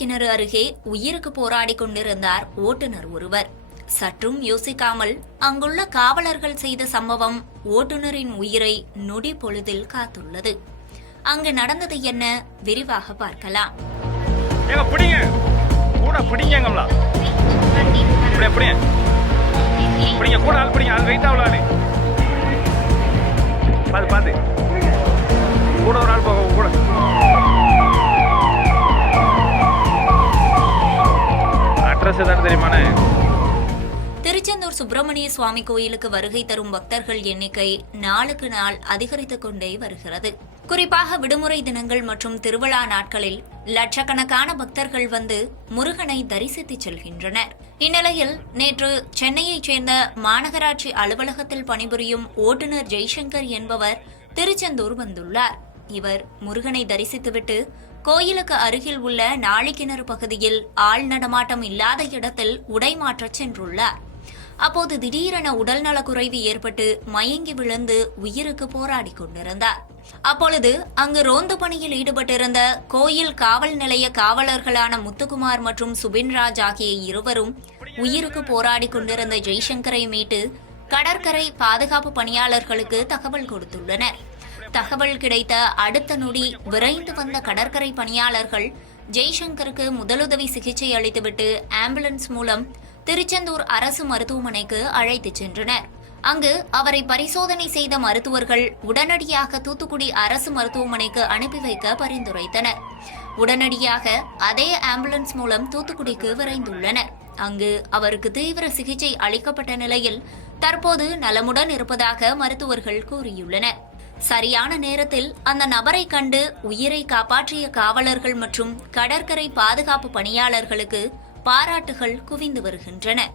நாளிக்கிணறு அருகே உயிருக்கு போராடி கொண்டிருந்தார் ஓட்டுநர் ஒருவர். சற்றும் யோசிக்காமல் அங்குள்ள காவலர்கள் செய்த சம்பவம் ஓட்டுநரின் உயிரை நொடி பொழுதில் காத்துள்ளது. அங்கு நடந்தது என்ன, விரிவாக பார்க்கலாம். திருச்செந்தூர் சுப்பிரமணிய சுவாமி கோயிலுக்கு வருகை தரும் பக்தர்கள் எண்ணிக்கை நாளுக்கு நாள் அதிகரித்துக் கொண்டே வருகிறது. குறிப்பாக விடுமுறை தினங்கள் மற்றும் திருவிழா நாட்களில் லட்சக்கணக்கான பக்தர்கள் வந்து முருகனை தரிசித்து செல்கின்றனர். இந்நிலையில் நேற்று சென்னையைச் சேர்ந்த மாநகராட்சி அலுவலகத்தில் பணிபுரியும் ஓட்டுநர் ஜெய்சங்கர் என்பவர் திருச்செந்தூர் வந்துள்ளார். இவர் முருகனை தரிசித்துவிட்டு கோயிலுக்கு அருகில் உள்ள நாளிக்கிணறு பகுதியில் ஆள் நடமாட்டம் இல்லாத இடத்தில் உடைமாற்றச் சென்றுள்ளார். அப்போது திடீரென உடல்நலக்குறைவு ஏற்பட்டு மயங்கி விழுந்து உயிருக்கு போராடி கொண்டிருந்தார். அப்பொழுது அங்கு ரோந்து பணியில் ஈடுபட்டிருந்த கோயில் காவல் நிலைய காவலர்களான முத்துக்குமார் மற்றும் சுபின்ராஜ் ஆகிய இருவரும் உயிருக்கு போராடி கொண்டிருந்த ஜெய்சங்கரை மீட்டு கடற்கரை பாதுகாப்பு பணியாளர்களுக்கு தகவல் கொடுத்துள்ளனர். தகவல் கிடைத்த அடுத்த நொடி விரைந்து வந்த கடற்கரை பணியாளர்கள் ஜெய்சங்கருக்கு முதலுதவி சிகிச்சை அளித்துவிட்டு ஆம்புலன்ஸ் மூலம் திருச்செந்தூர் அரசு மருத்துவமனைக்கு அழைத்துச் சென்றனர். அங்கு அவரை பரிசோதனை செய்த மருத்துவர்கள் உடனடியாக தூத்துக்குடி அரசு மருத்துவமனைக்கு அனுப்பி வைக்க பரிந்துரைத்தனர். உடனடியாக அதே ஆம்புலன்ஸ் மூலம் தூத்துக்குடிக்கு விரைந்துள்ளனர். அங்கு அவருக்கு தீவிர சிகிச்சை அளிக்கப்பட்ட நிலையில் தற்போது நலமுடன் இருப்பதாக மருத்துவர்கள் கூறியுள்ளனர். சரியான நேரத்தில் அந்த நபரை கண்டு உயிரை காப்பாற்றிய காவலர்கள் மற்றும் கடற்கரை பாதுகாப்பு பணியாளர்களுக்கு பாராட்டுகள் குவிந்து வருகின்றன.